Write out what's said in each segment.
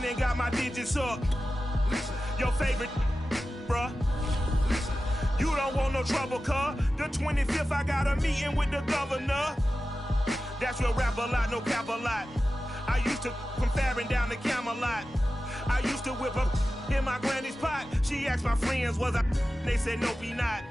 ballin' and got my digits up. Your favorite, bruh. You don't want no trouble, cuz. The 25th, I got a meeting with the governor. That's real rap a lot, no cap a lot. I used to from Farron down to Camelot. I used to whip up in my granny's pot. She asked my friends, was I? They said, nope, he not.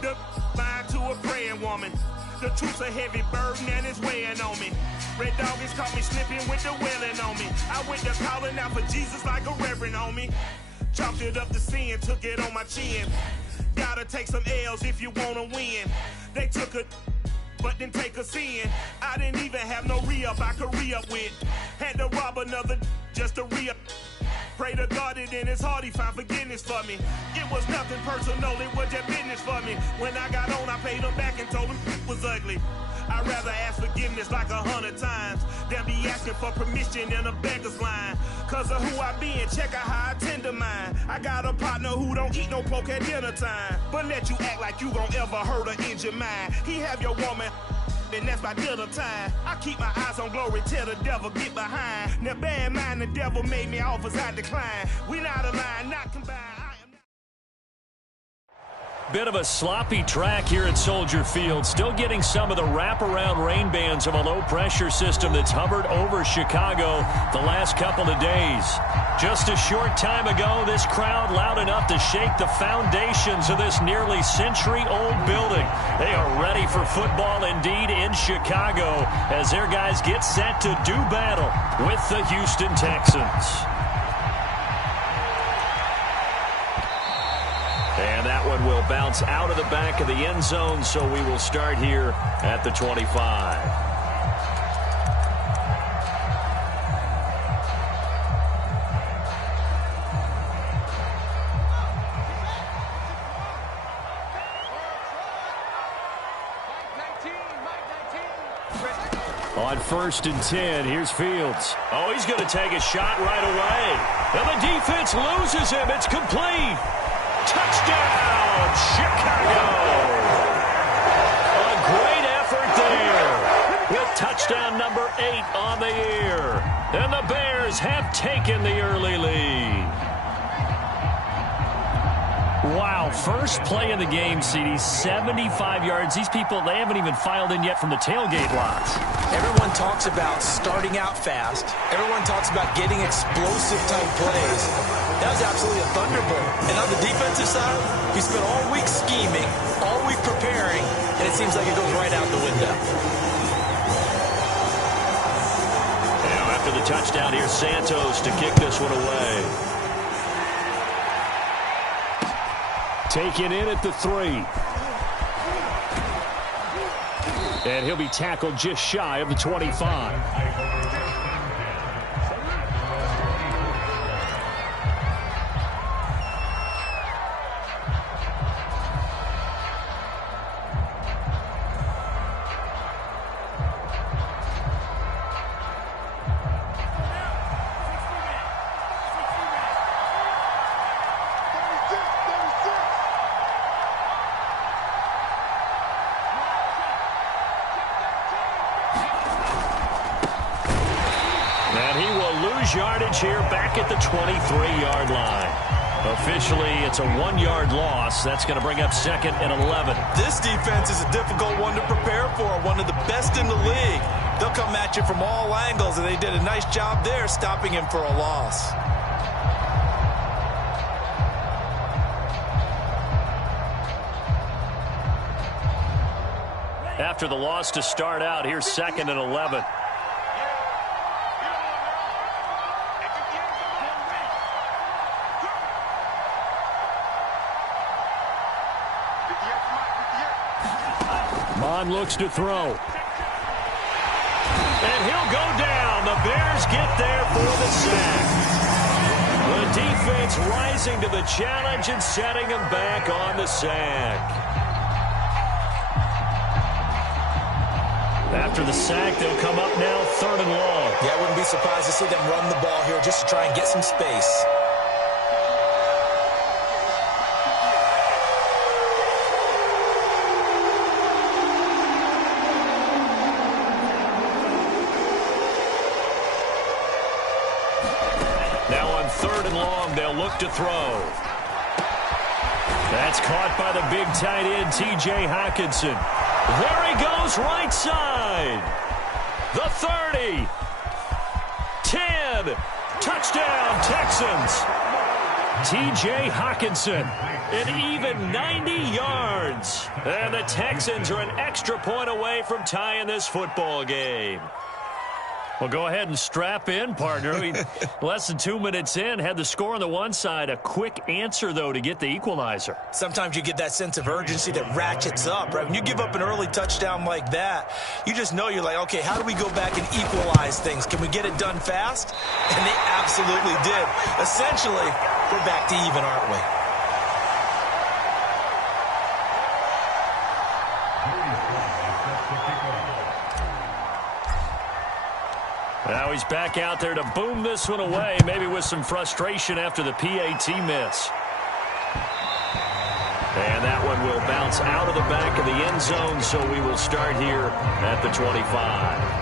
The line to a praying woman. The truth's a heavy burden and it's weighing on me. Red Dog has caught me slipping with the wailing on me. I went to calling out for Jesus like a reverend on me. Chopped it up to sin, took it on my chin. Gotta take some L's if you wanna win. They took a but didn't take a sin. I didn't even have no re-up I could re-up with. Had to rob another just to re-up. Pray to God that in his heart he found forgiveness for me. It was nothing personal, it was just business for me. When I got on, I paid him back and told him it was ugly. I'd rather ask forgiveness like 100 times than be asking for permission in a beggar's line. Cause of who I be and check out how I tend to mine. I got a partner who don't eat no pork at dinner time, but let you act like you gon' ever hurt or injure mine. He have your woman and that's my dinner time. I keep my eyes on glory till the devil get behind. Now bear in mind the devil made me offers I decline. We not aligned, not combined. Bit of a sloppy track here at Soldier Field. Still getting some of the wraparound rain bands of a low-pressure system that's hovered over Chicago the last couple of days. Just a short time ago, this crowd loud enough to shake the foundations of this nearly century-old building. They are ready for football indeed in Chicago as their guys get set to do battle with the Houston Texans. And that one will bounce out of the back of the end zone, so we will start here at the 25. On 1st and 10, here's Fields. Oh, he's going to take a shot right away. And the defense loses him. It's complete. Touchdown, Chicago! A great effort there with touchdown number 8 on the year. And the Bears have taken the early lead. Wow, first play of the game, CD, 75 yards. These people, they haven't even filed in yet from the tailgate lots. Everyone talks about starting out fast. Everyone talks about getting explosive-type plays. That was absolutely a thunderbolt. And on the defensive side, we spent all week scheming, all week preparing, and it seems like it goes right out the window. Now, after the touchdown, here's Santos to kick this one away. Taken in at the 3. And he'll be tackled just shy of the 25. Yardage here back at the 23-yard line. Officially, it's a 1-yard loss. That's going to bring up 2nd and 11. This defense is a difficult one to prepare for, one of the best in the league. They'll come at you from all angles, and they did a nice job there stopping him for a loss. After the loss to start out, here's 2nd and 11. Looks to throw. And he'll go down. The Bears get there for the sack. The defense rising to the challenge and setting him back on the sack. After the sack, they'll come up now 3rd and long. Yeah, I wouldn't be surprised to see them run the ball here just to try and get some space. and long. They'll look to throw. That's caught by the big tight end, T.J. Hockenson. There he goes, right side. The 30. 10. Touchdown, Texans. T.J. Hockenson, an even 90 yards. And the Texans are an extra point away from tying this football game. Well, go ahead and strap in, partner. Less than 2 minutes in, had the score on the one side. A quick answer, though, to get the equalizer. Sometimes you get that sense of urgency that ratchets up, right? When you give up an early touchdown like that, you just know you're like, okay, how do we go back and equalize things? Can we get it done fast? And they absolutely did. Essentially, we're back to even, aren't we? Now he's back out there to boom this one away, maybe with some frustration after the PAT miss. And that one will bounce out of the back of the end zone, so we will start here at the 25.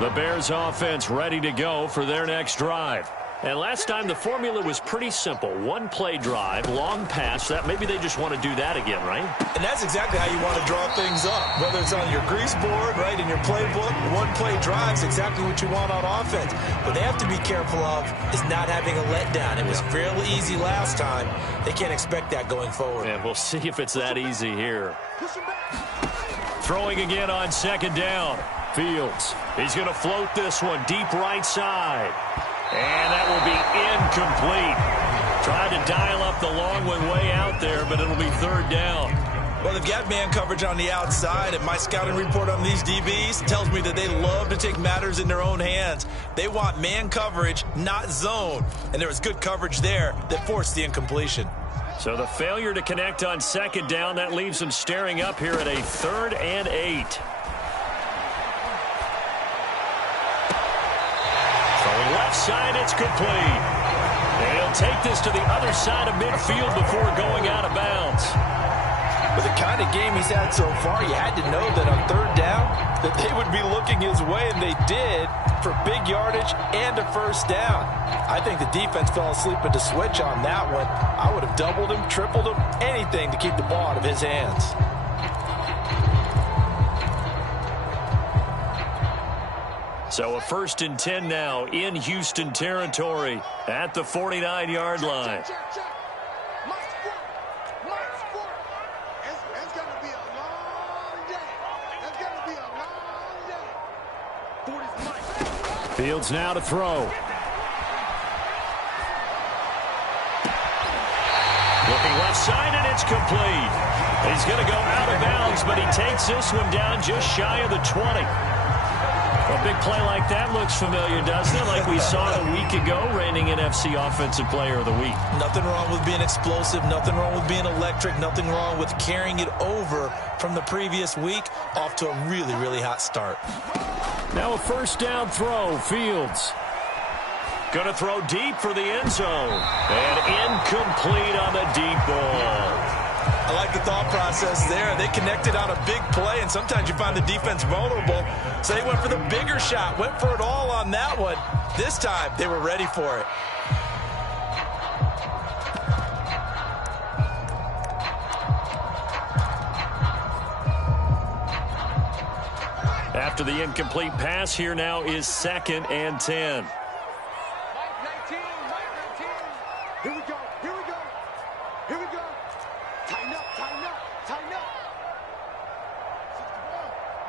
The Bears offense ready to go for their next drive. And last time the formula was pretty simple. One play drive, long pass. That maybe they just want to do that again, right? And that's exactly how you want to draw things up. Whether it's on your grease board, right, in your playbook, one play drive is exactly what you want on offense. What they have to be careful of is not having a letdown. It was fairly easy last time. They can't expect that going forward. And we'll see if it's that easy here. Throwing again on second down. Fields. He's going to float this one deep right side. And that will be incomplete. Tried to dial up the long one way out there, but it'll be third down. Well, they've got man coverage on the outside, and my scouting report on these DBs tells me that they love to take matters in their own hands. They want man coverage, not zone. And there was good coverage there that forced the incompletion. So the failure to connect on second down, that leaves them staring up here at a 3rd and 8. Left side, it's complete. And he'll take this to the other side of midfield before going out of bounds. With the kind of game he's had so far, you had to know that on third down that they would be looking his way, and they did, for big yardage and a first down. I think the defense fell asleep at the switch on that one. I would have doubled him, tripled him, anything to keep the ball out of his hands. So a 1st and 10 now in Houston territory at the 49-yard line. It's going to be a long day. It's going to be a long day. Fields now to throw. Looking left side, and it's complete. He's going to go out of bounds, but he takes this one down just shy of the 20. A big play like that looks familiar, doesn't it? Like we saw a week ago, reigning NFC Offensive Player of the Week. Nothing wrong with being explosive. Nothing wrong with being electric. Nothing wrong with carrying it over from the previous week off to a really, really hot start. Now a first down throw. Fields going to throw deep for the end zone. And incomplete on the deep ball. I like the thought process there. They connected on a big play, and sometimes you find the defense vulnerable. So they went for the bigger shot, went for it all on that one. This time, they were ready for it. After the incomplete pass, here now is 2nd and 10. Here we go. Here we go. Here we go. Tighten up. Tighten up. Tighten up.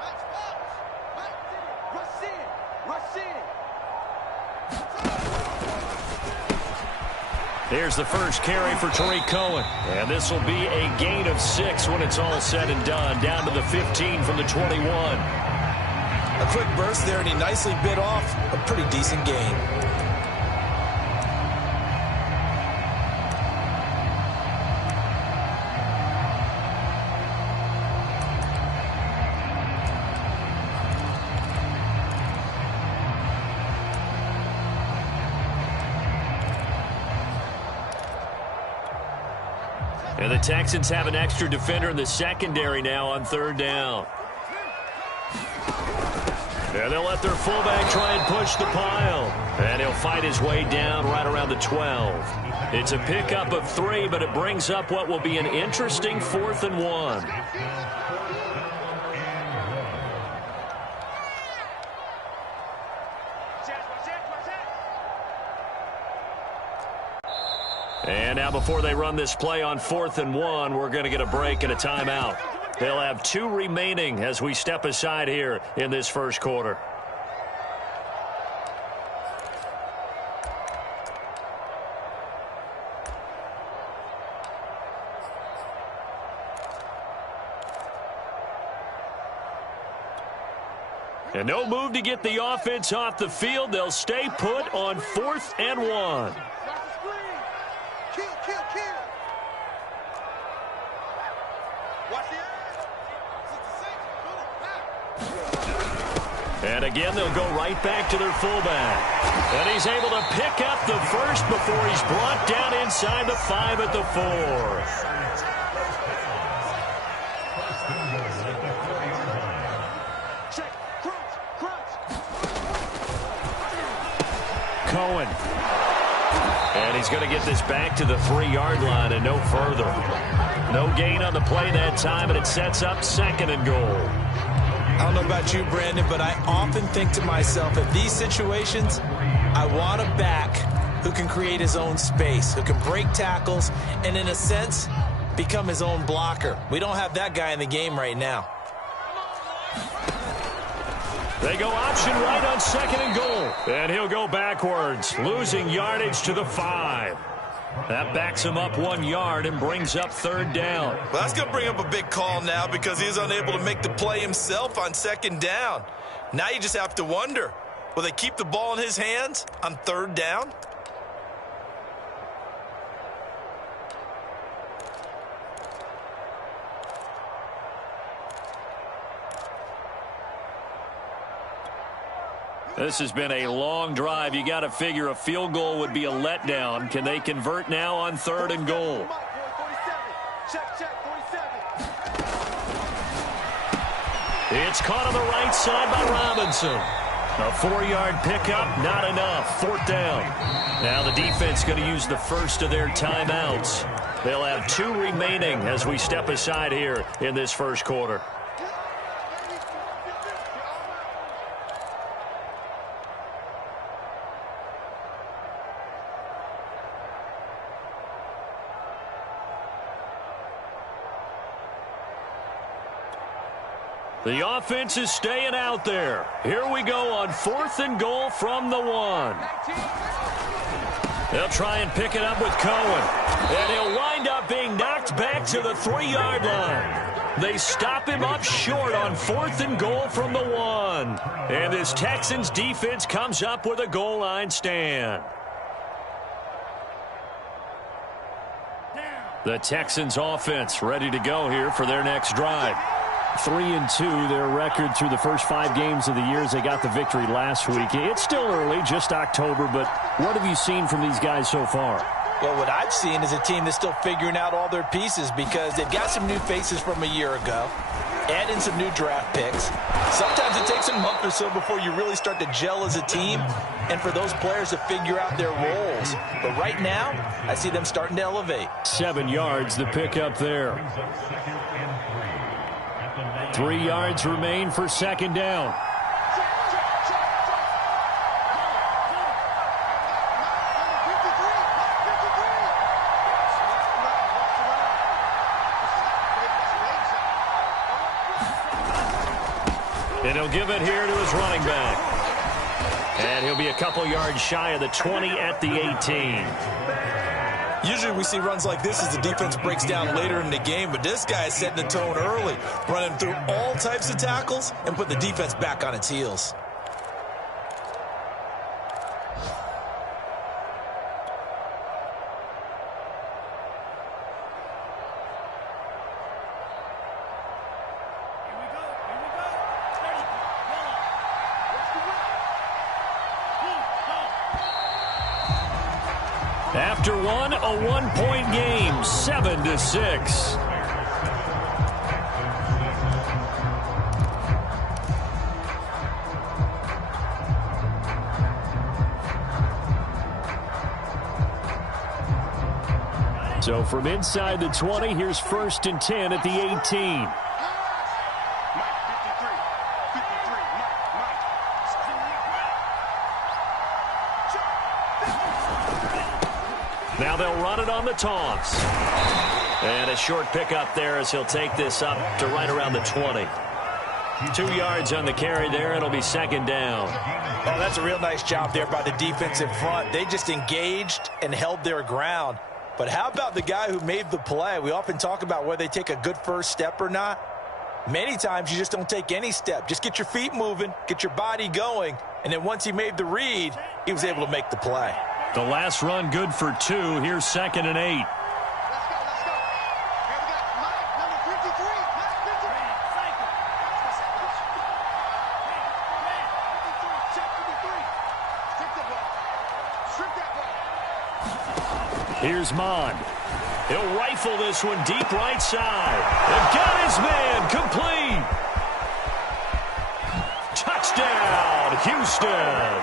61. Rush in. Rush in. Here's the first carry for Tariq Cohen. And this will be a gain of 6 when it's all said and done. Down to the 15 from the 21. A quick burst there, and he nicely bit off a pretty decent gain. And the Texans have an extra defender in the secondary now on third down. And they'll let their fullback try and push the pile. And he'll fight his way down right around the 12. It's a pickup of 3, but it brings up what will be an interesting 4th and 1. And now before they run this play on 4th and 1, we're going to get a break and a timeout. They'll have 2 remaining as we step aside here in this first quarter. And no move to get the offense off the field. They'll stay put on 4th and 1. And again, they'll go right back to their fullback. And he's able to pick up the first before he's brought down inside the 5 at the 4. Cohen. And he's going to get this back to the 3-yard line and no further. No gain on the play that time, and it sets up 2nd and goal. I don't know about you, Brandon, but I often think to myself, in these situations, I want a back who can create his own space, who can break tackles, and in a sense, become his own blocker. We don't have that guy in the game right now. They go option right on 2nd and goal. And he'll go backwards, losing yardage to the 5. That backs him up 1 yard and brings up 3rd down. Well, that's going to bring up a big call now because he's unable to make the play himself on 2nd down. Now you just have to wonder, will they keep the ball in his hands on 3rd down? This has been a long drive. You got to figure a field goal would be a letdown. Can they convert now on 3rd and goal? It's caught on the right side by Robinson. A 4-yard pickup, not enough. 4th down. Now the defense going to use the first of their timeouts. They'll have 2 remaining as we step aside here in this first quarter. The offense is staying out there. Here we go on 4th and goal from the 1. They'll try and pick it up with Cohen. And he'll wind up being knocked back to the 3-yard line. They stop him up short on 4th and goal from the 1. And this Texans defense comes up with a goal line stand. The Texans offense ready to go here for their next drive. 3-2, their record through the first 5 games of the year as they got the victory last week. It's still early, just October, but what have you seen from these guys so far? Well, what I've seen is a team that's still figuring out all their pieces because they've got some new faces from a year ago, add in some new draft picks. Sometimes it takes a month or so before you really start to gel as a team and for those players to figure out their roles. But right now, I see them starting to elevate. 7 yards, the pickup there. 3 yards remain for 2nd down. And he'll give it here to his running back. And he'll be a couple yards shy of the 20 at the 18. Usually we see runs like this as the defense breaks down later in the game, but this guy is setting the tone early, running through all types of tackles and put the defense back on its heels. After one, a one-point game, 7-6. So from inside the 20, here's 1st and 10 at the 18. Now they'll run it on the toss. And a short pickup there as he'll take this up to right around the 20. 2 yards on the carry there. It'll be 2nd down. Oh, that's a real nice job there by the defensive front. They just engaged and held their ground. But how about the guy who made the play? We often talk about whether they take a good first step or not. Many times you just don't take any step. Just get your feet moving, get your body going, and then once he made the read, he was able to make the play. The last run good for 2. Here's 2nd and 8. Let's go. Here we got Mike, number 53. Mike, 53. Strip the ball. Strip that ball. Here's Mond. He'll rifle this one deep right side. And got his man complete. Touchdown, Houston.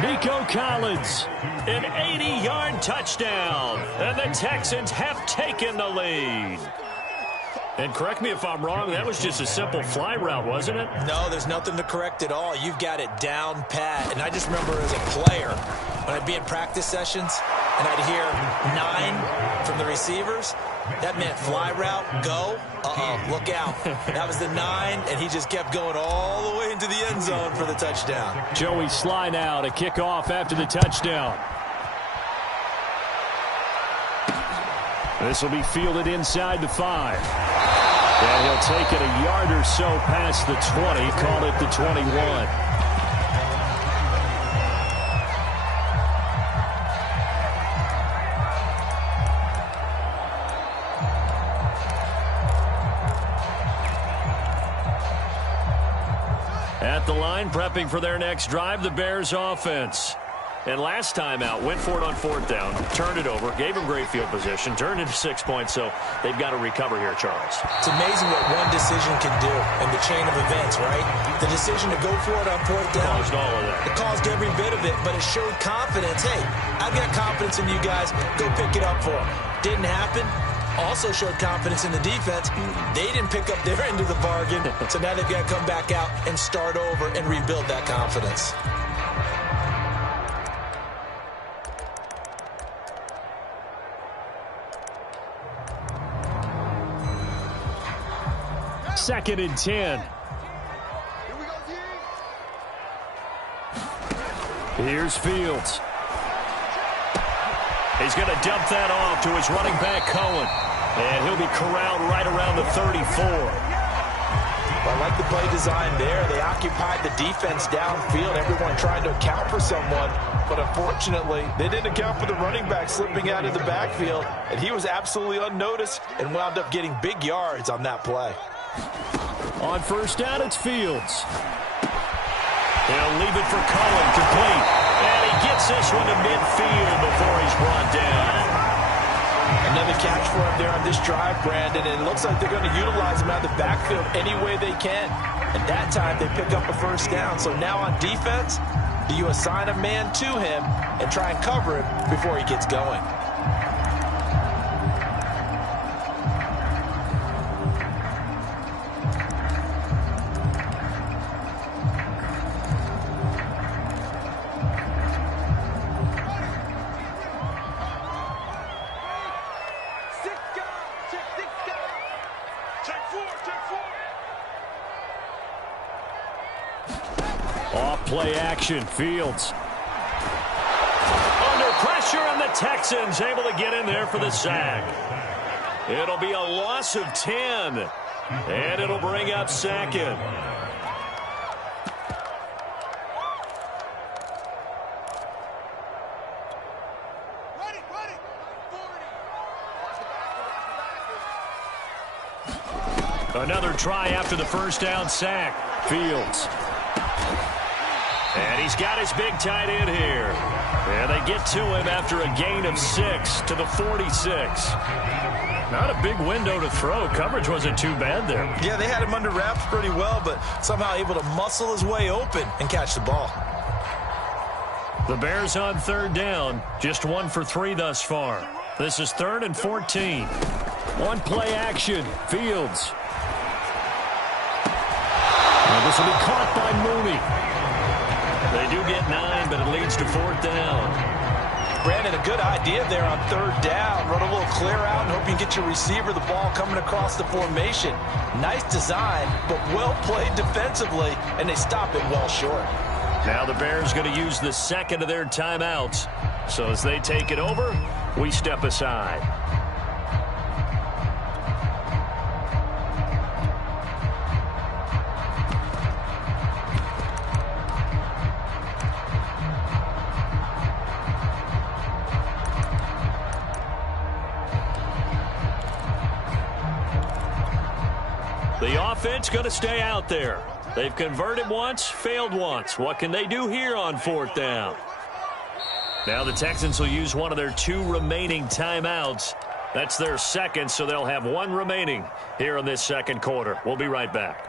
Nico Collins, an 80-yard touchdown. And the Texans have taken the lead. And correct me if I'm wrong, that was just a simple fly route, wasn't it? No, there's nothing to correct at all. You've got it down pat. And I just remember as a player, when I'd be in practice sessions, and I'd hear 9 from the receivers, that meant fly route, go, look out. That was the 9, and he just kept going all the way into the end zone for the touchdown. Joey Sly now to kick off after the touchdown. This will be fielded inside the 5. And he'll take it a yard or so past the 20, call it the 21. At the line, prepping for their next drive, the Bears offense. And last time out, went for it on 4th down, turned it over, gave him great field position, turned it to 6 points, so they've got to recover here, Charles. It's amazing what one decision can do in the chain of events, right? The decision to go for it on 4th down. Caused all of that. It caused every bit of it, but it showed confidence. Hey, I've got confidence in you guys. Go pick it up for them. Didn't happen. Also showed confidence in the defense. They didn't pick up their end of the bargain, so now they've got to come back out and start over and rebuild that confidence. Second and 10. Here we go, G. Here's Fields. He's going to dump that off to his running back, Cohen. And he'll be corralled right around the 34. I like the play design there. They occupied the defense downfield, everyone trying to account for someone. But unfortunately, they didn't account for the running back slipping out of the backfield. And he was absolutely unnoticed and wound up getting big yards on that play. On 1st down, it's Fields. He'll leave it for Cohen, complete. And he gets this one to midfield before he's brought down. Another catch for him there on this drive, Brandon. And it looks like they're going to utilize him out of the backfield any way they can. And that time, they pick up a 1st down. So now on defense, do you assign a man to him and try and cover him before he gets going? Play action, Fields. Under pressure, and the Texans able to get in there for the sack. It'll be a loss of 10, and it'll bring up 2nd. Another try after the 1st down sack. Fields. And he's got his big tight end here. And they get to him after a gain of 6 to the 46. Not a big window to throw. Coverage wasn't too bad there. Yeah, they had him under wraps pretty well, but somehow able to muscle his way open and catch the ball. The Bears on third down. Just 1 for 3 thus far. This is 3rd and 14. One play action. Fields. And this will be caught by Mooney. They do get 9, but it leads to 4th down. Brandon, a good idea there on 3rd down. Run a little clear out and hope you can get your receiver the ball coming across the formation. Nice design, but well played defensively, and they stop it well short. Now the Bears going to use the second of their timeouts. So as they take it over, we step aside. The offense going to stay out there. They've converted once, failed once. What can they do here on 4th down? Now the Texans will use one of their 2 remaining timeouts. That's their second, so they'll have 1 remaining here in this second quarter. We'll be right back.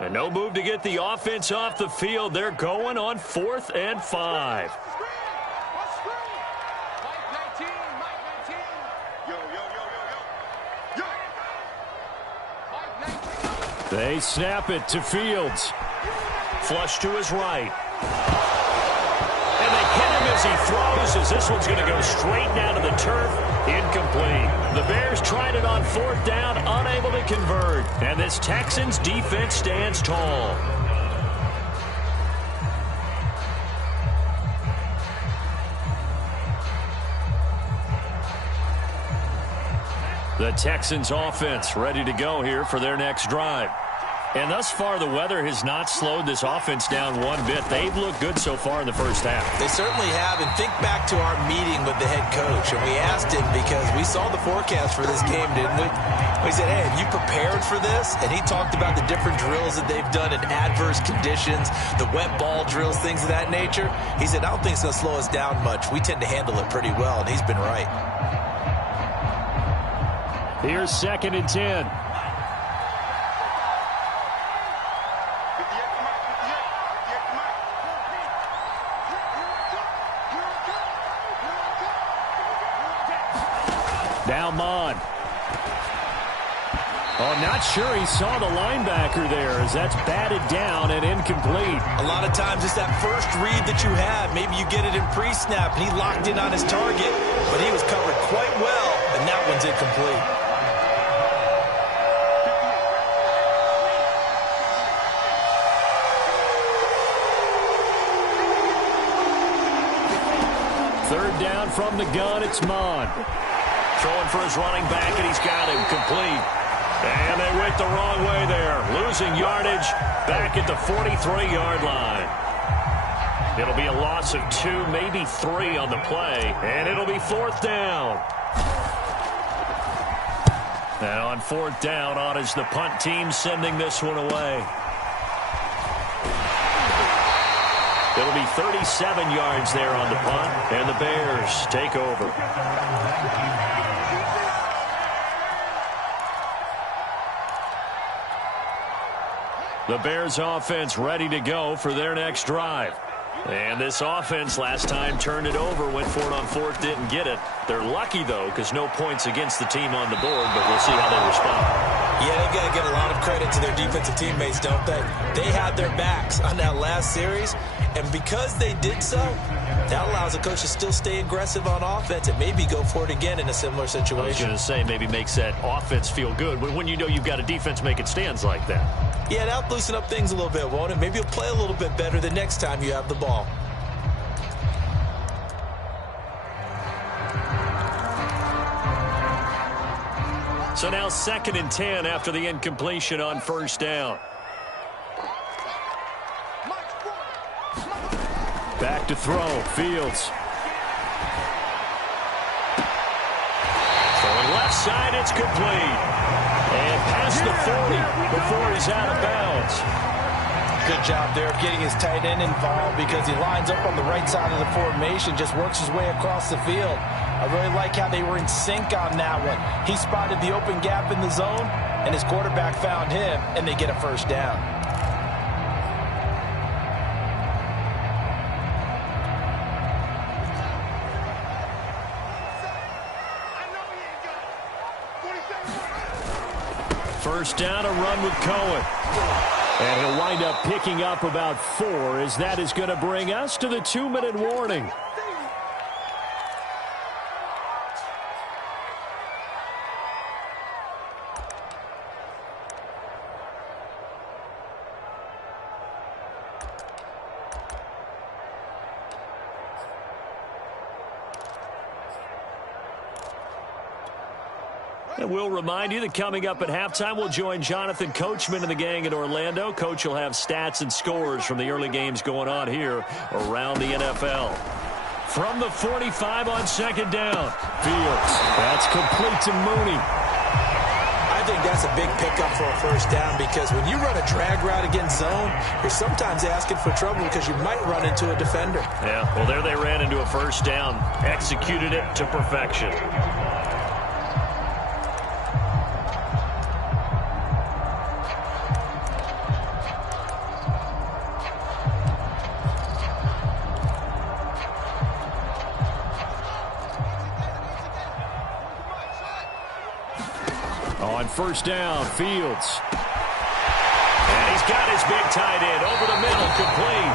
And no move to get the offense off the field. They're going on 4th and 5. They snap it to Fields. Flush to his right. And they hit him as he throws, as this one's going to go straight down to the turf. Incomplete. The Bears tried it on 4th down, unable to convert. And this Texans defense stands tall. The Texans offense ready to go here for their next drive. And thus far, the weather has not slowed this offense down one bit. They've looked good so far in the first half. They certainly have. And think back to our meeting with the head coach. And we asked him, because we saw the forecast for this game, didn't we? We said, hey, have you prepared for this? And he talked about the different drills that they've done in adverse conditions, the wet ball drills, things of that nature. He said, I don't think it's going to slow us down much. We tend to handle it pretty well, and he's been right. Here's 2nd and 10. Now Mon. Oh, not sure he saw the linebacker there, as that's batted down and incomplete. A lot of times it's that first read that you have. Maybe you get it in pre-snap, and he locked in on his target, but he was covered quite well, and that one's incomplete. Third down from the gun, it's Mon. Throwing for his running back, and he's got him complete. And they went the wrong way there. Losing yardage back at the 43-yard line. It'll be a loss of 2, maybe 3 on the play. And it'll be 4th down. And on 4th down, on is the punt team sending this one away. It'll be 37 yards there on the punt, and the Bears take over. The Bears offense ready to go for their next drive. And this offense last time turned it over, went for it on 4th, didn't get it. They're lucky, though, because no points against the team on the board, but we'll see how they respond. Yeah, they've got to get a lot of credit to their defensive teammates, don't they? They had their backs on that last series, and because they did so, that allows the coach to still stay aggressive on offense and maybe go for it again in a similar situation. I was going to say, maybe makes that offense feel good, but when you know you've got a defense making stands like that. Yeah, that'll loosen up things a little bit, won't it? Maybe you'll play a little bit better the next time you have the ball. So now 2nd and 10 after the incompletion on 1st down. Back to throw. Fields. Throwing left side, it's complete. And past the 40 before he's out of bounds. Good job there of getting his tight end involved because he lines up on the right side of the formation, just works his way across the field. I really like how they were in sync on that one. He spotted the open gap in the zone, and his quarterback found him, and they get a first down. First down, a run with Cohen. And he'll wind up picking up about 4 as that is going to bring us to the 2-minute warning. And we'll remind you that coming up at halftime, we'll join Jonathan Coachman and the gang in Orlando. Coach will have stats and scores from the early games going on here around the NFL. From the 45 on second down, Fields. That's complete to Mooney. I think that's a big pickup for a first down because when you run a drag route against zone, you're sometimes asking for trouble because you might run into a defender. Yeah, well, there they ran into a first down. Executed it to perfection. On first down, Fields. And he's got his big tight end over the middle, complete.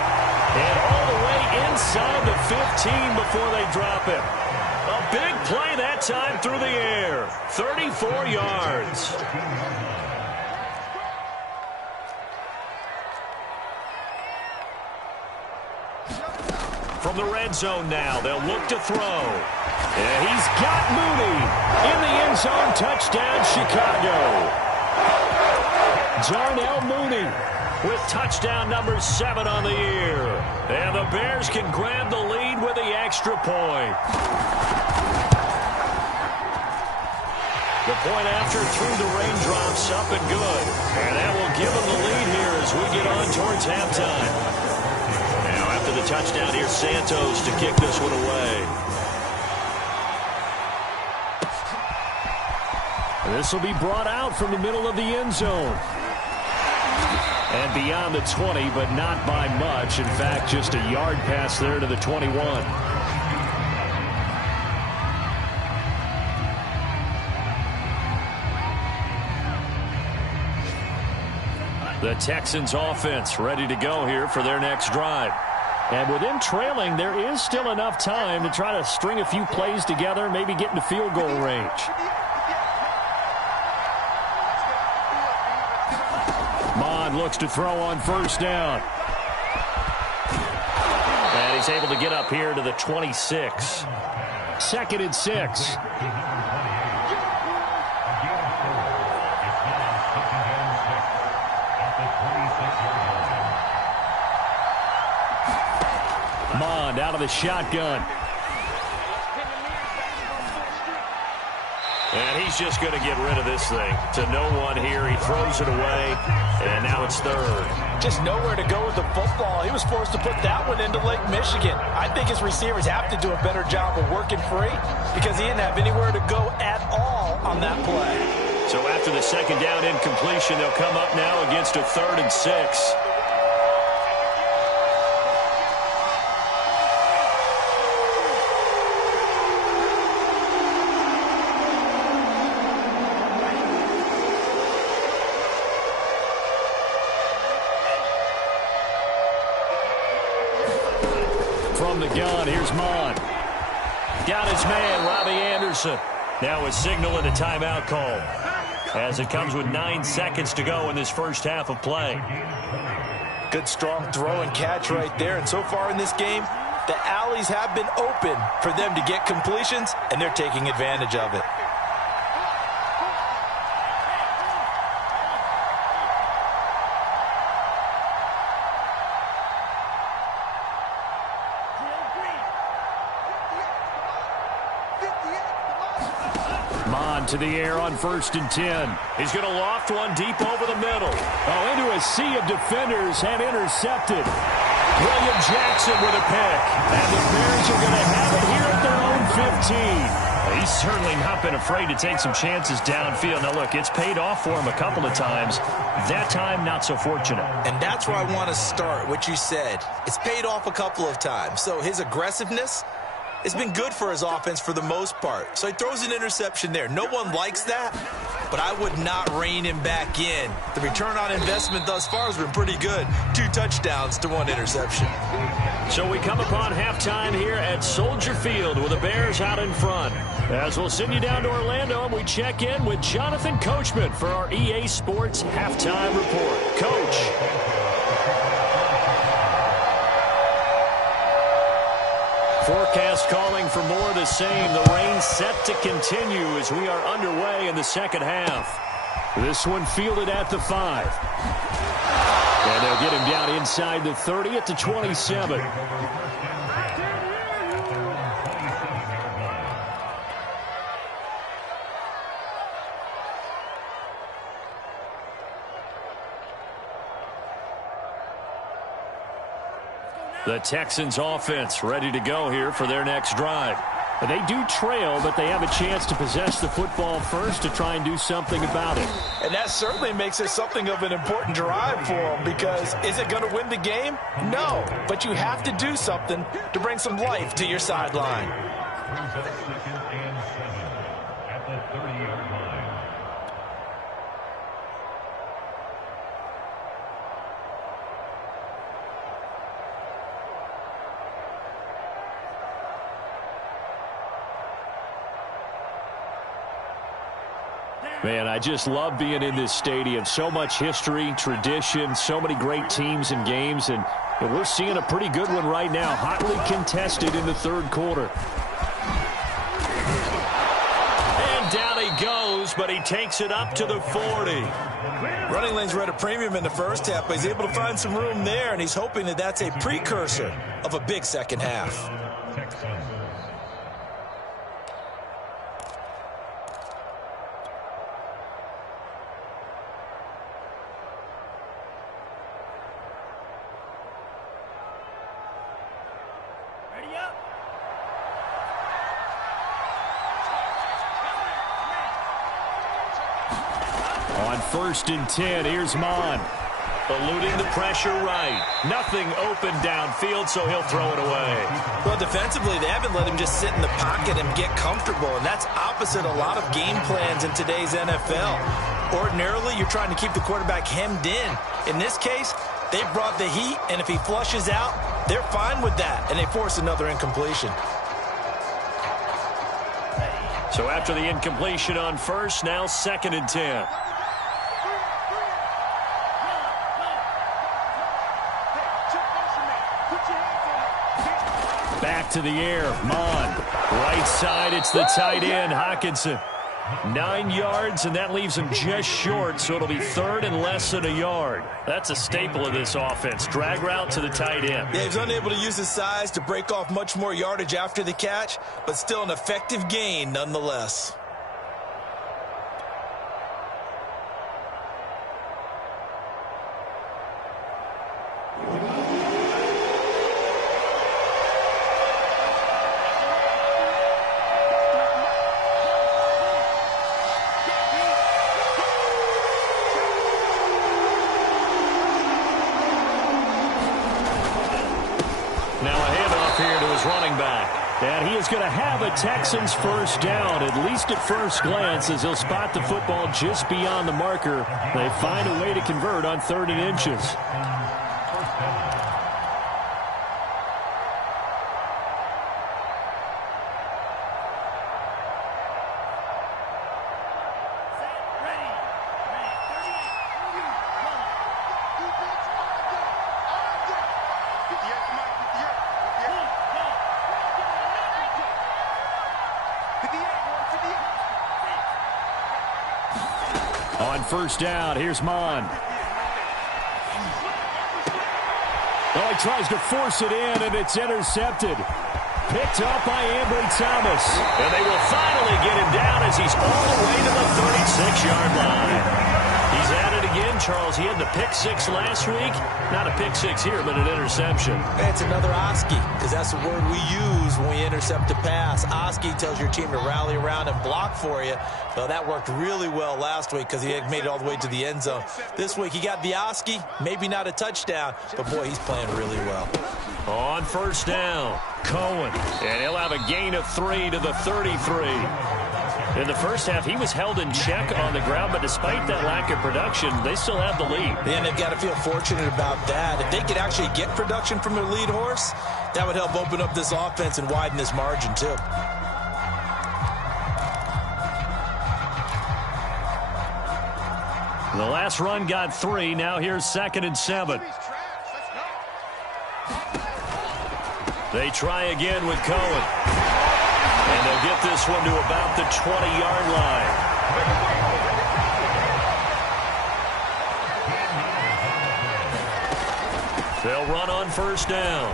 And all the way inside the 15 before they drop him. A big play that time through the air. 34 yards. From the red zone now, they'll look to throw. And he's got Mooney in the end zone. Touchdown, Chicago. Darnell Mooney with touchdown number 7 on the year. And the Bears can grab the lead with the extra point. The point after through the raindrops, up and good. And that will give them the lead here as we get on towards halftime. Now after the touchdown, here's Santos to kick this one away. This will be brought out from the middle of the end zone. And beyond the 20, but not by much. In fact, just a yard pass there to the 21. The Texans offense ready to go here for their next drive. And with them trailing, there is still enough time to try to string a few plays together, maybe get into field goal range. Looks to throw on first down. And he's able to get up here to the 26. 2nd and 6. Mond out of the shotgun. And he's just going to get rid of this thing to no one here. He throws it away, and now it's 3rd. Just nowhere to go with the football. He was forced to put that one into Lake Michigan. I think his receivers have to do a better job of working free because he didn't have anywhere to go at all on that play. So after the 2nd down incompletion, they'll come up now against a 3rd and 6. From the gun, here's Mond. Got his man, Robbie Anderson. Now a signal and a timeout call as it comes with 9 seconds to go in this first half of play. Good strong throw and catch right there. And so far in this game, the alleys have been open for them to get completions, and they're taking advantage of it. Mon to the air on 1st and 10. He's going to loft one deep over the middle. Oh, into a sea of defenders and intercepted. William Jackson with a pick. And the Bears are going to have it here at their own 15. He's certainly not been afraid to take some chances downfield. Now, look, it's paid off for him a couple of times. That time, not so fortunate. And that's where I want to start, what you said. It's paid off a couple of times. So his aggressiveness has been good for his offense for the most part. So he throws an interception there. No one likes that, but I would not rein him back in. The return on investment thus far has been pretty good. 2 touchdowns to 1 interception. So we come upon halftime here at Soldier Field with the Bears out in front. As we'll send you down to Orlando and we check in with Jonathan Coachman for our EA Sports Halftime Report. Coach. Forecast calling for more of the same. The rain set to continue as we are underway in the second half. This one fielded at the 5. And they'll get him down inside the 30 at the 27. The Texans offense ready to go here for their next drive. They do trail, but they have a chance to possess the football first to try and do something about it. And that certainly makes it something of an important drive for them, because is it going to win the game? No, but you have to do something to bring some life to your sideline. At the 30-yard line. Man, I just love being in this stadium. So much history, tradition, so many great teams and games, and we're seeing a pretty good one right now, hotly contested in the third quarter. And down he goes, but he takes it up to the 40. Running lanes were at a premium in the first half, but he's able to find some room there, and he's hoping that that's a precursor of a big second half. On 1st and 10, here's Mon. Eluding the pressure right. Nothing open downfield, so he'll throw it away. Well, defensively, they haven't let him just sit in the pocket and get comfortable, and that's opposite a lot of game plans in today's NFL. Ordinarily, you're trying to keep the quarterback hemmed in. In this case, they brought the heat, and if he flushes out, they're fine with that, and they force another incompletion. So after the incompletion on 1st, now 2nd and 10. Back to the air, Mon. Right side, it's the tight end, Hockenson. 9 yards, and that leaves him just short, so it'll be 3rd and less than a yard. That's a staple of this offense. Drag route to the tight end. Yeah, he's unable to use his size to break off much more yardage after the catch, but still an effective gain nonetheless. And he is going to have a Texans first down, at least at first glance, as he'll spot the football just beyond the marker. They find a way to convert on 3rd and inches. On 1st down, here's Mon. Oh, he tries to force it in, and it's intercepted. picked up by Ambry Thomas. And they will finally get him down as he's all the way to the 36-yard line. He's at it again, Charles. He had the pick six last week. Not a pick six here, but an interception. It's another Oski, because that's the word we use when we intercept a pass. Oski tells your team to rally around and block for you. So that worked really well last week because he had made it all the way to the end zone. This week he got the Oski, maybe not a touchdown, but boy, he's playing really well. On first down, Cohen. And he'll have a gain of 3 to the 33. In the first half, he was held in check on the ground, but despite that lack of production, they still have the lead. And they've got to feel fortunate about that. If they could actually get production from their lead horse, that would help open up this offense and widen this margin, too. The last run got 3. Now here's 2nd and 7. They try again with Cohen. And they'll get this one to about the 20-yard line. They'll run on first down.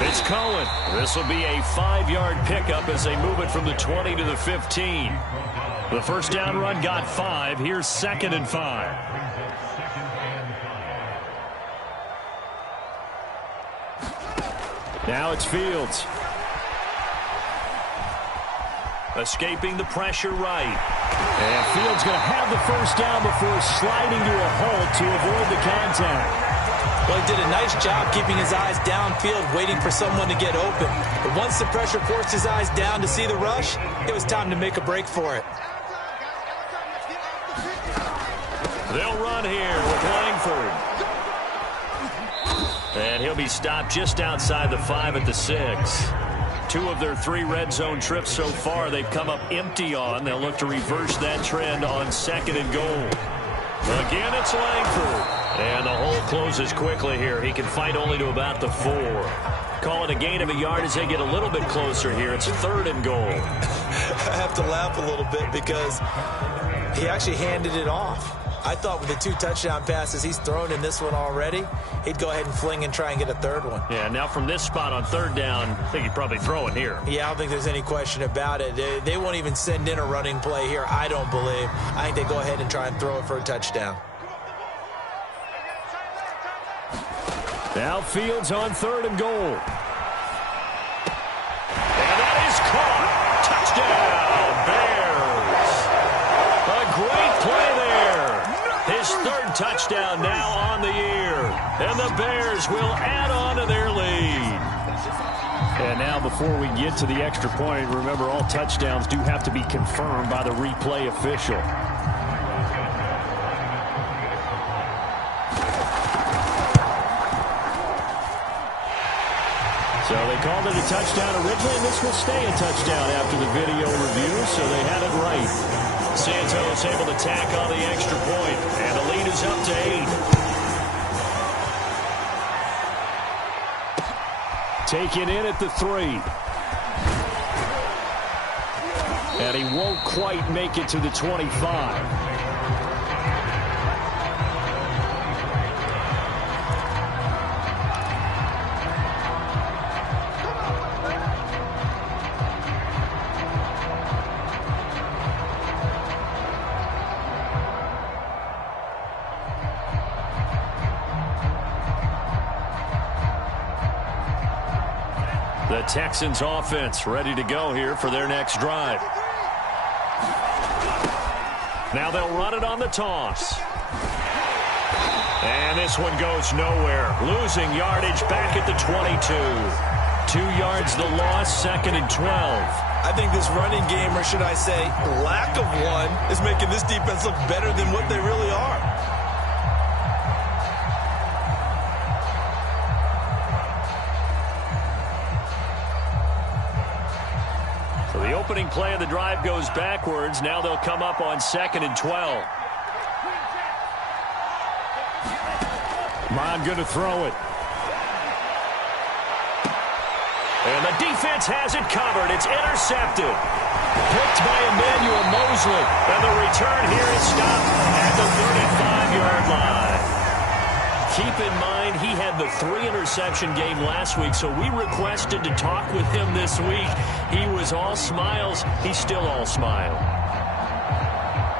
It's Cohen. This will be a 5-yard pickup as they move it from the 20 to the 15. The first down run got 5. Here's 2nd and 5. Now it's Fields. Escaping the pressure right. And Fields going to have the first down before sliding to a halt to avoid the contact. Well, he did a nice job keeping his eyes downfield, waiting for someone to get open. But once the pressure forced his eyes down to see the rush, it was time to make a break for it. They'll run here with Langford. And he'll be stopped just outside the 5 at the 6. 2 of their 3 red zone trips so far they've come up empty on. They'll look to reverse that trend on 2nd and goal. Again, it's Langford. And the hole closes quickly here. He can fight only to about the 4. Call it a gain of a yard as they get a little bit closer here. It's 3rd and goal. I have to laugh a little bit because he actually handed it off. I thought with the 2 touchdown passes he's thrown in this one already, he'd go ahead and fling and try and get a 3rd one. Yeah, now from this spot on 3rd down, I think he'd probably throw it here. Yeah, I don't think there's any question about it. They won't even send in a running play here, I don't believe. I think they go ahead and try and throw it for a touchdown. Now Fields on 3rd and goal. And that is caught. Touchdown, Bears. A great play there. His 3rd touchdown now on the year. And the Bears will add on to their lead. And now before we get to the extra point, remember all touchdowns do have to be confirmed by the replay official. So they called it a touchdown originally, and this will stay a touchdown after the video review, so they had it right. Santos able to tack on the extra point, and the lead is up to 8. Taken in at the 3. And he won't quite make it to the 25. The Texans offense ready to go here for their next drive. Now they'll run it on the toss. And this one goes nowhere. Losing yardage back at the 22. 2 yards the loss, 2nd and 12. I think this running game, or should I say lack of one, is making this defense look better than what they really are. Opening play of the drive goes backwards. Now they'll come up on 2nd and 12. Mon going to throw it. And the defense has it covered. It's intercepted. Picked by Emmanuel Mosley. And the return here is stopped at the 35-yard line. keep in mind he had the 3-interception game last week, so we requested to talk with him this week. He was all smiles. He's still all smile.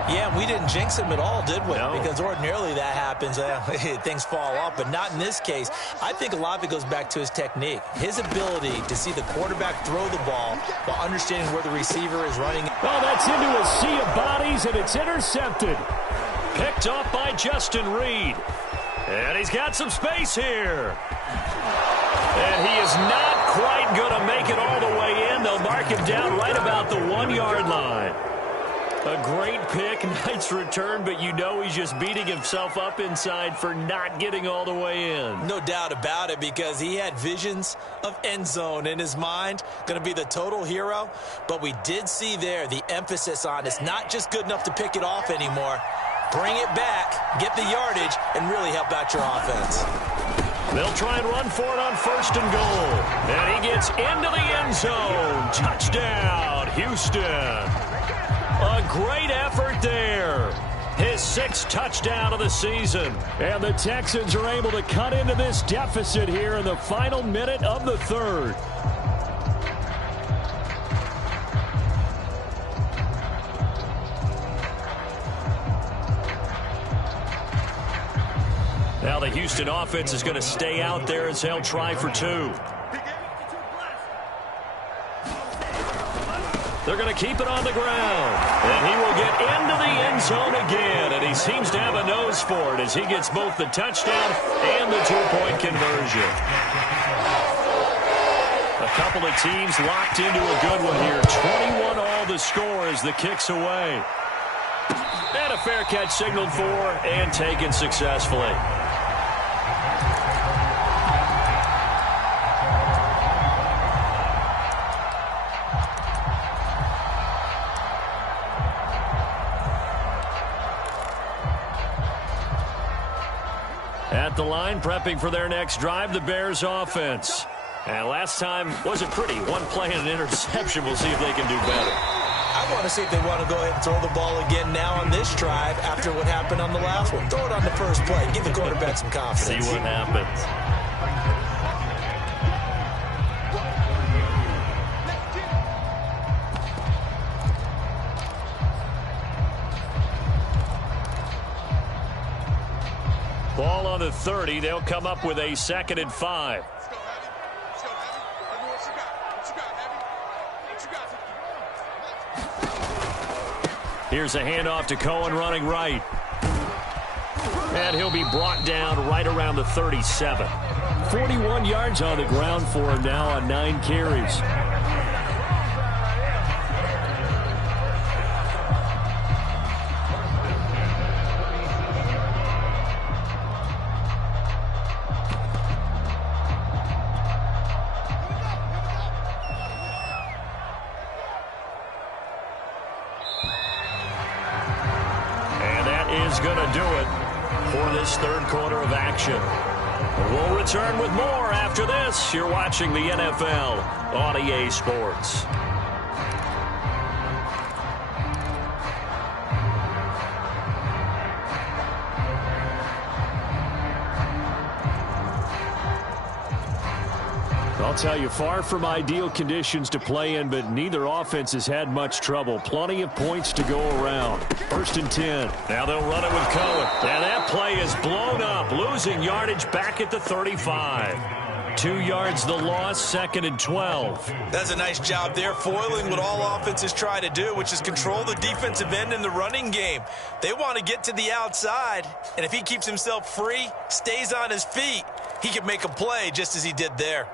Yeah, we didn't jinx him at all, did we? No. Because ordinarily that happens. Things fall off, but not in this case. I think a lot of it goes back to his technique. His ability to see the quarterback throw the ball while understanding where the receiver is running. Oh, that's into a sea of bodies, and it's intercepted. Picked off by Justin Reed. And he's got some space here. And he is not quite going to make it all the way in. They'll mark him down right about the 1-yard line. A great pick, nice return, but you know he's just beating himself up inside for not getting all the way in. No doubt about it, because he had visions of end zone in his mind, going to be the total hero. But we did see there the emphasis on it's not just good enough to pick it off anymore. Bring it back, get the yardage, and really help out your offense. They'll try and run for it on 1st and goal. And he gets into the end zone. Touchdown, Houston. A great effort there. His 6th touchdown of the season. And the Texans are able to cut into this deficit here in the final minute of the 3rd. Now the Houston offense is going to stay out there as they'll try for 2. They're going to keep it on the ground. And he will get into the end zone again. And he seems to have a nose for it as he gets both the touchdown and the 2-point conversion. A couple of teams locked into a good one here. 21 all the score as the kick's away. And a fair catch signaled for and taken successfully. At the line, prepping for their next drive, the Bears offense. And last time wasn't pretty. One play and an interception. We'll see if they can do better. I want to see if they want to go ahead and throw the ball again now on this drive after what happened on the last one. Throw it on the first play. Give the quarterback some confidence. See what happens. Ball on the 30. They'll come up with a 2nd and 5. Here's a handoff to Cohen running right. And he'll be brought down right around the 37. 41 yards on the ground for him now on 9 carries. Going to do it for this 3rd quarter of action. We'll return with more after this. You're watching the NFL on EA Sports. I'll tell you, far from ideal conditions to play in, but neither offense has had much trouble. Plenty of points to go around. 1st and 10. Now they'll run it with Cohen. And that play is blown up, losing yardage back at the 35. 2 yards the loss, 2nd and 12. That's a nice job there, foiling what all offenses try to do, which is control the defensive end in the running game. They want to get to the outside, and if he keeps himself free, stays on his feet, he can make a play just as he did there.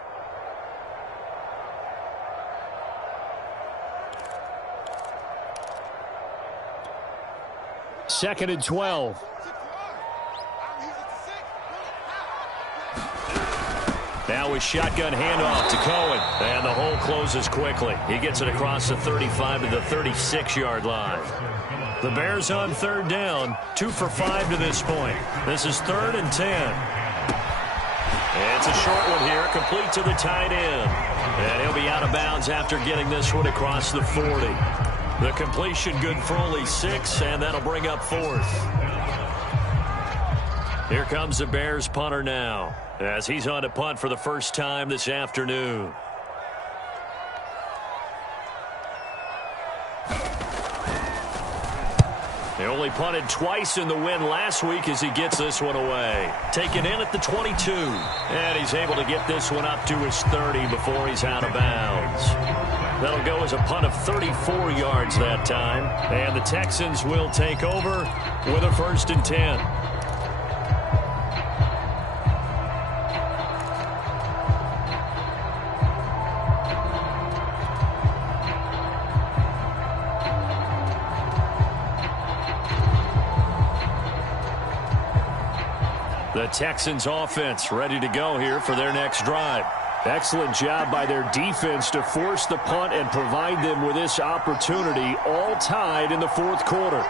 2nd and 12. Now a shotgun handoff to Cohen. And the hole closes quickly. He gets it across the 35 to the 36-yard line. The Bears on 3rd down. 2 for 5 to this point. This is 3rd and 10. It's a short one here, complete to the tight end. And he'll be out of bounds after getting this one across the 40. The completion good for only 6, and that'll bring up 4th. Here comes the Bears punter now, as he's on to punt for the first time this afternoon. He only punted twice in the win last week as he gets this one away. Taken in at the 22. And he's able to get this one up to his 30 before he's out of bounds. That'll go as a punt of 34 yards that time. And the Texans will take over with a 1st and 10. The Texans offense ready to go here for their next drive. Excellent job by their defense to force the punt and provide them with this opportunity, all tied in the 4th quarter.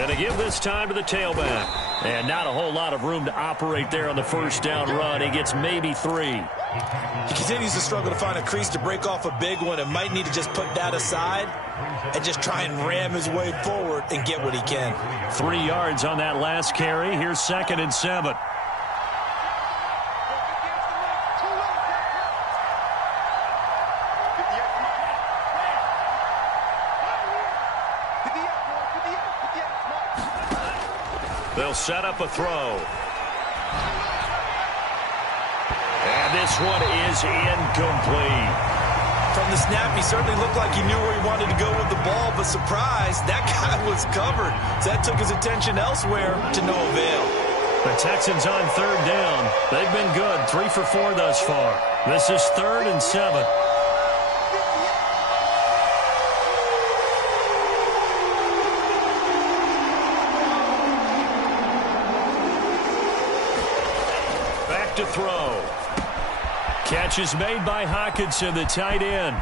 And to give this time to the tailback. And not a whole lot of room to operate there on the 1st down run. He gets maybe 3. He continues to struggle to find a crease to break off a big one and might need to just put that aside and just try and ram his way forward and get what he can. 3 yards on that last carry. Here's 2nd and 7. They'll set up a throw. And this one is incomplete. From the snap, he certainly looked like he knew where he wanted to go with the ball, but surprise, that guy was covered. So that took his attention elsewhere to no avail. The Texans on 3rd down. They've been good, 3 for 4 thus far. This is 3rd and 7. To throw. Catch is made by Hockenson, the tight end.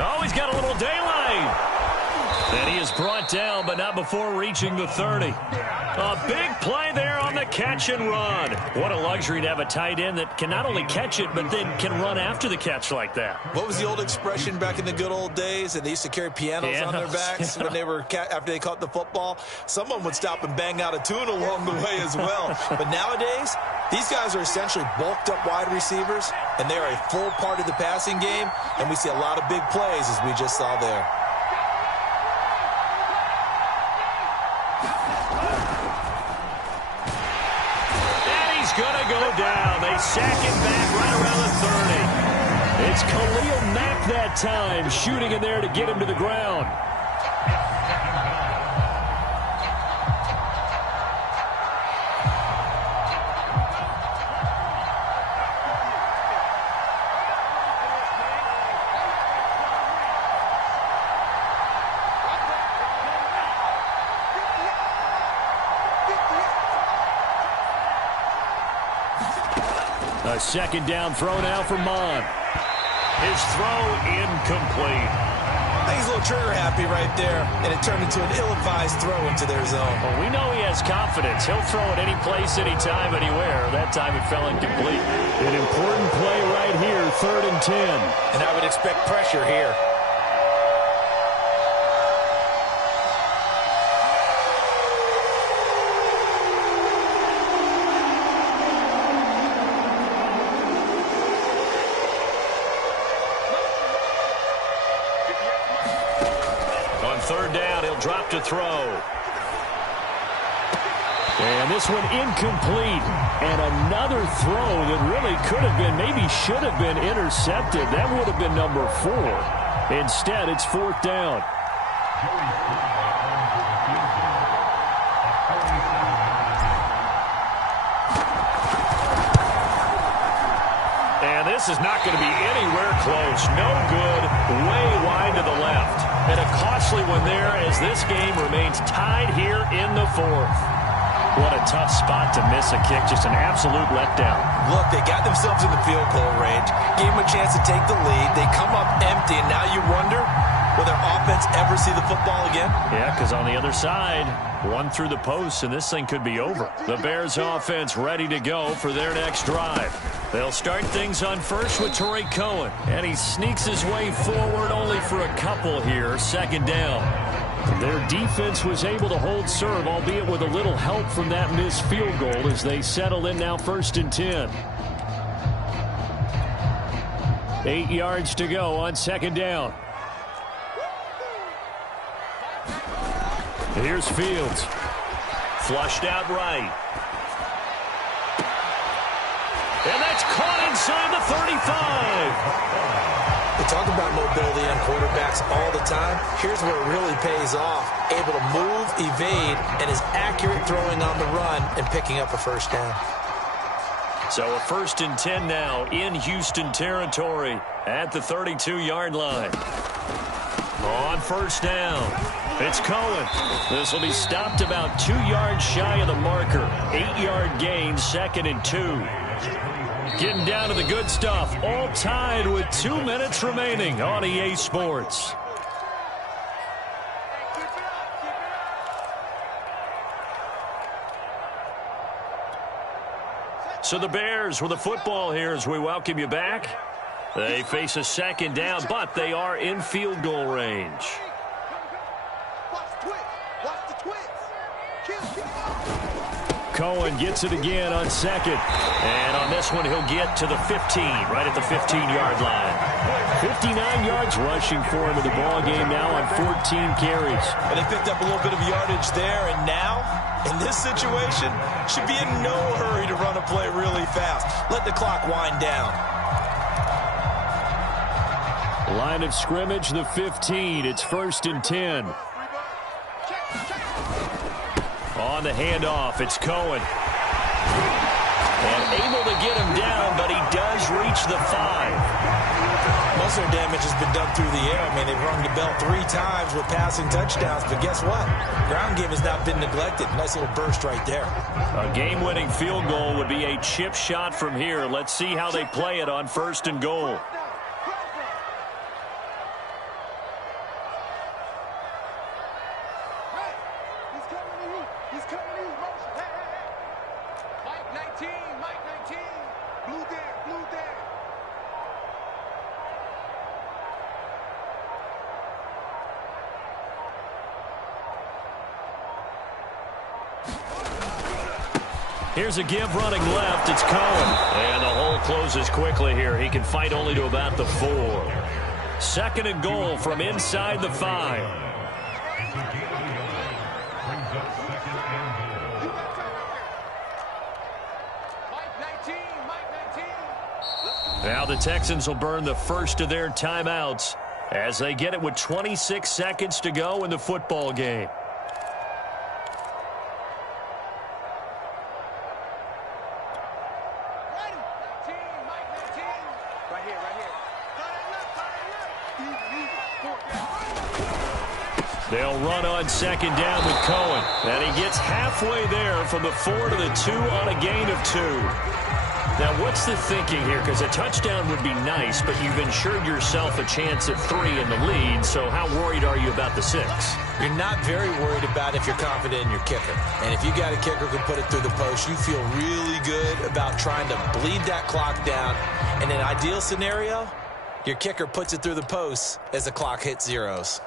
Oh, he's got a little daylight. And he is brought down, but not before reaching the 30. A big play there on the catch and run. What a luxury to have a tight end that can not only catch it, but then can run after the catch like that. What was the old expression back in the good old days? And they used to carry pianos on their backs when they were after they caught the football. Someone would stop and bang out a tune along the way as well. But nowadays, these guys are essentially bulked up wide receivers, and they are a full part of the passing game, and we see a lot of big plays as we just saw there. Gonna go down. They sack him back right around the 30. It's Khalil Mack that time, shooting in there to get him to the ground. A 2nd down throw now for Mon. His throw incomplete. I think he's a little trigger happy right there, and it turned into an ill-advised throw into their zone. Well, we know he has confidence. He'll throw it any place, anytime, anywhere. That time it fell incomplete. An important play right here, 3rd and 10. And I would expect pressure here. Drop to throw. And this one incomplete. And another throw that really could have been, maybe should have been intercepted. That would have been number 4. Instead, it's 4th down. And this is not going to be anywhere close. No good. Way wide to the left. And a costly one there as this game remains tied here in the 4th. What a tough spot to miss a kick. Just an absolute letdown. Look, they got themselves in the field goal range. Gave them a chance to take the lead. They come up empty, and now you wonder, will their offense ever see the football again? Yeah, because on the other side, one through the post, and this thing could be over. The Bears offense ready to go for their next drive. They'll start things on first with Tariq Cohen. And he sneaks his way forward only for a couple here. 2nd down. Their defense was able to hold serve, albeit with a little help from that missed field goal as they settle in now 1st and 10. 8 yards to go on 2nd down. Here's Fields. Flushed out right. And that's caught inside the 35. We talk about mobility on quarterbacks all the time. Here's where it really pays off. Able to move, evade, and is accurate throwing on the run and picking up a 1st down. So a 1st and 10 now in Houston territory at the 32-yard line. On 1st down, it's Cohen. This will be stopped about 2 yards shy of the marker. 8-yard gain, 2nd and 2. Getting down to the good stuff, all tied with 2 minutes remaining on EA Sports. So the Bears with the football here as we welcome you back. They face a 2nd down, but they are in field goal range. Cohen gets it again on 2nd. And on this one, he'll get to the 15, right at the 15-yard line. 59 yards rushing for him in the ball game now on 14 carries. And they picked up a little bit of yardage there, and now, in this situation, should be in no hurry to run a play really fast. Let the clock wind down. Line of scrimmage, the 15. It's 1st and 10. On the handoff, it's Cohen. And able to get him down, but he does reach the 5. Most of their damage has been done through the air. I mean, they've rung the bell 3 times with passing touchdowns, but guess what? Ground game has not been neglected. Nice little burst right there. A game-winning field goal would be a chip shot from here. Let's see how they play it on 1st and goal. Here's a give running left. It's Cohen. And the hole closes quickly here. He can fight only to about the 4. 2nd and goal from inside the 5. Now the Texans will burn the first of their timeouts as they get it with 26 seconds to go in the football game. They'll run on 2nd down with Cohen. And he gets halfway there from the 4 to the 2 on a gain of 2. Now, what's the thinking here? Because a touchdown would be nice, but you've ensured yourself a chance at 3 in the lead. So how worried are you about the 6? You're not very worried about if you're confident in your kicker. And if you got a kicker who can put it through the post, you feel really good about trying to bleed that clock down. In an ideal scenario, your kicker puts it through the post as the clock hits zeros.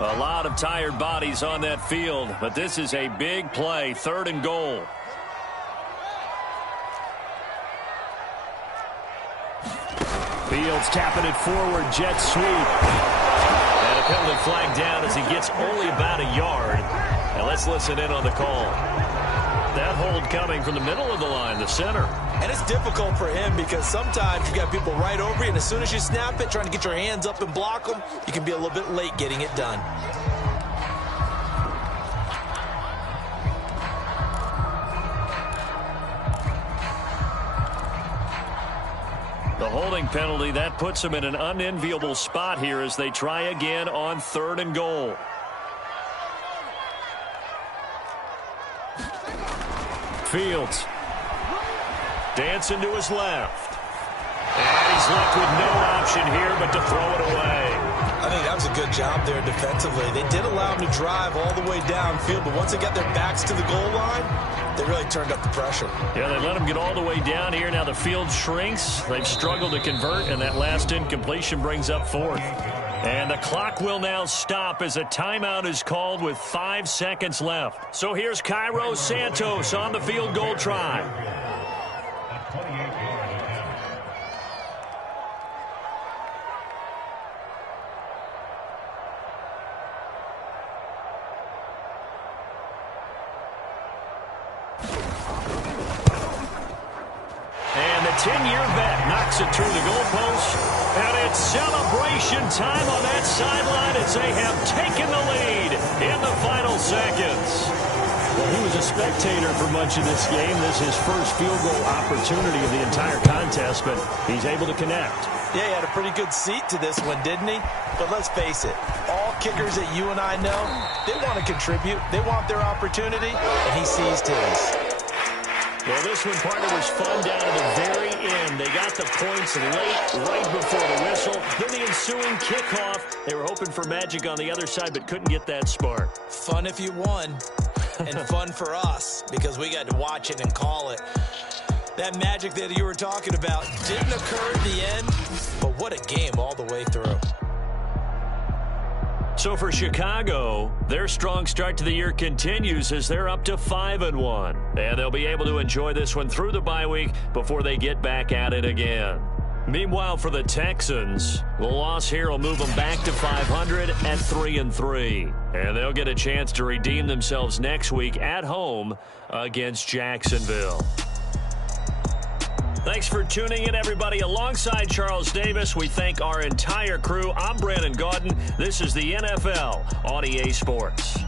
A lot of tired bodies on that field, but this is a big play, 3rd and goal. Fields tapping it forward, jet sweep. And a penalty flag down as he gets only about a yard. Now let's listen in on the call. That hold coming from the middle of the line, the center. And it's difficult for him because sometimes you got people right over you, and as soon as you snap it, trying to get your hands up and block them, you can be a little bit late getting it done. The holding penalty, that puts them in an unenviable spot here as they try again on 3rd and goal. Fields dancing to his left. And he's left with no option here but to throw it away. I think that was a good job there defensively. They did allow them to drive all the way downfield, but once they got their backs to the goal line, they really turned up the pressure. Yeah, they let them get all the way down here. Now the field shrinks. They've struggled to convert, and that last incompletion brings up fourth. And the clock will now stop as a timeout is called with 5 seconds left. So here's Cairo Santos on the field goal try. A 28-yard attempt. And the 10-year vet knocks it through the goalpost. And it's celebration time on that sideline as they have taken the lead in the final seconds. Well, he was a spectator for much of this game. This is his first field goal opportunity of the entire contest, but he's able to connect. Yeah, he had a pretty good seat to this one, didn't he? But let's face it, all kickers that you and I know, they want to contribute. They want their opportunity, and he seized his. Well, this one, partner, was fun down to the very end. They got the points late, right before the whistle. Then the ensuing kickoff. They were hoping for magic on the other side, but couldn't get that spark. Fun if you won, and fun for us, because we got to watch it and call it. That magic that you were talking about didn't occur at the end, but what a game all the way through. So for Chicago, their strong start to the year continues as they're up to 5-1. And they'll be able to enjoy this one through the bye week before they get back at it again. Meanwhile, for the Texans, the loss here will move them back to 500 at 3-3. And they'll get a chance to redeem themselves next week at home against Jacksonville. Thanks for tuning in, everybody. Alongside Charles Davis, we thank our entire crew. I'm Brandon Gaudin. This is the NFL on EA Sports.